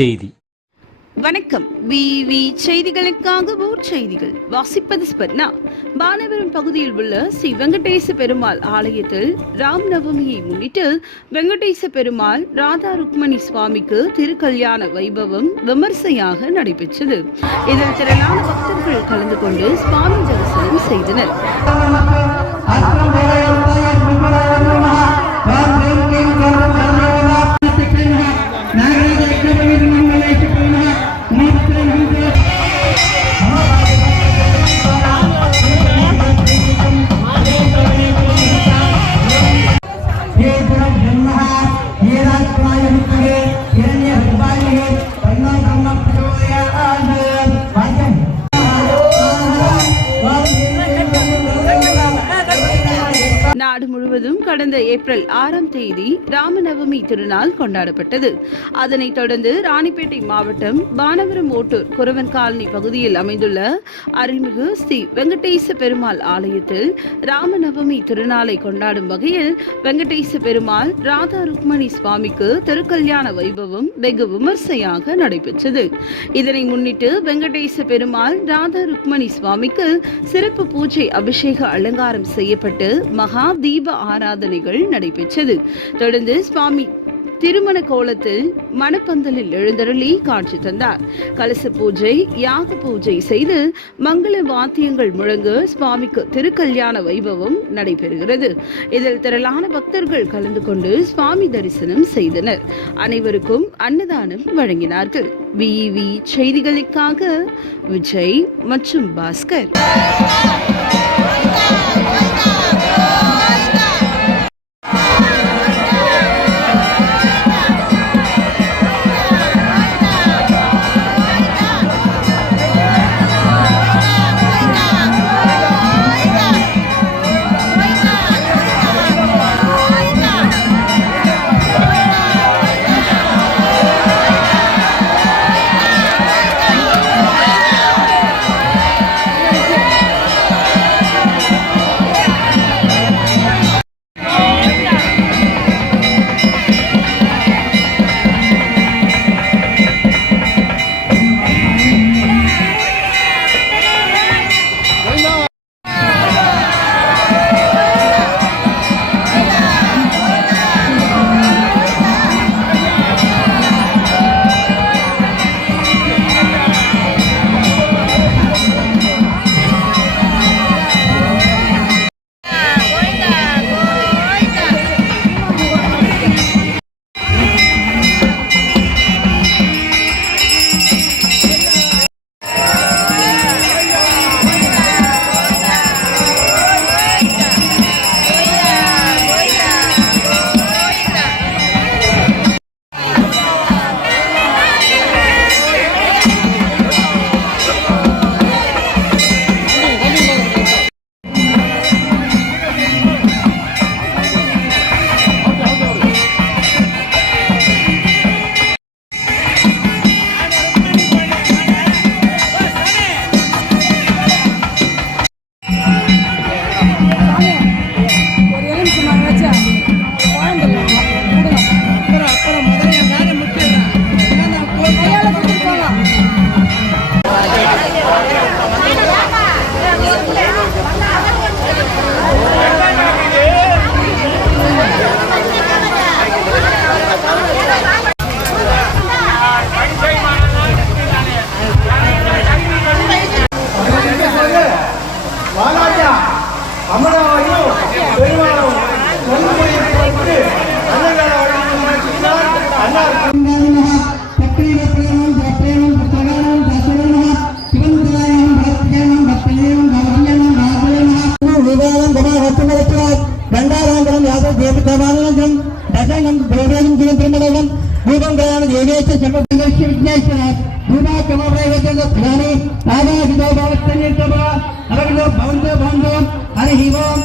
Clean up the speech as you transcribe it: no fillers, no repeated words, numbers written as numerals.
செய்தி. வணக்கம். விவி செய்திகளுக்காக ஊர் செய்திகள் வாசிப்பது ஸ்பர்ணா. பானவரம் பகுதியில் உள்ள ஸ்ரீ வெங்கடேச பெருமாள் ஆலயத்தில் ராம் நவமியை முன்னிட்டு வெங்கடேச பெருமாள் ராதா ருக்மணி சுவாமிக்கு திருக்கல்யாண வைபவம் விமர்சையாக நடைபெற்றது. இதில் திரளான பக்தர்கள் கலந்து கொண்டு சுவாமி தரிசனம் செய்தனர். நாடு முழுவதும் கடந்த ஏப்ரல் 6ஆம் தேதி ராமநவமி திருநாள் கொண்டாடப்பட்டது. அதனைத் தொடர்ந்து ராணிப்பேட்டை மாவட்டம் பானவரம் ஓட்டூர் குரவன் காலனி பகுதியில் அமைந்துள்ள அருள்மிகு ஸ்ரீ வெங்கடேச பெருமாள் ஆலயத்தில் ராமநவமி திருநாளை கொண்டாடும் வகையில் வெங்கடேச பெருமாள் ராதா ருக்மணி சுவாமிக்கு திருக்கல்யாண வைபவம் வெகு விமர்சையாக நடைபெற்றது. இதனை முன்னிட்டு வெங்கடேச பெருமாள் ராதா ருக்மணி சுவாமிக்கு சிறப்பு பூஜை அபிஷேக அலங்காரம் செய்யப்பட்டு மகா தீப ஆராதனைகள் நடைபெற்றது. தொடர்ந்து சுவாமி திருமண கோலத்தில் மணப்பந்தலில் எழுந்தருளி காட்சி தந்தார். கலச பூஜை, யாக பூஜை செய்து மங்கள வாத்தியங்கள் முழங்க சுவாமிக்கு திருக்கல்யாண வைபவம் நடைபெறுகிறது. இதில் திரளான பக்தர்கள் கலந்து கொண்டு சுவாமி தரிசனம் செய்தனர். அனைவருக்கும் அன்னதானம் வழங்கினார்கள். விவி செய்திகளுக்காக விஜய் மற்றும் பாஸ்கர். हरि ओम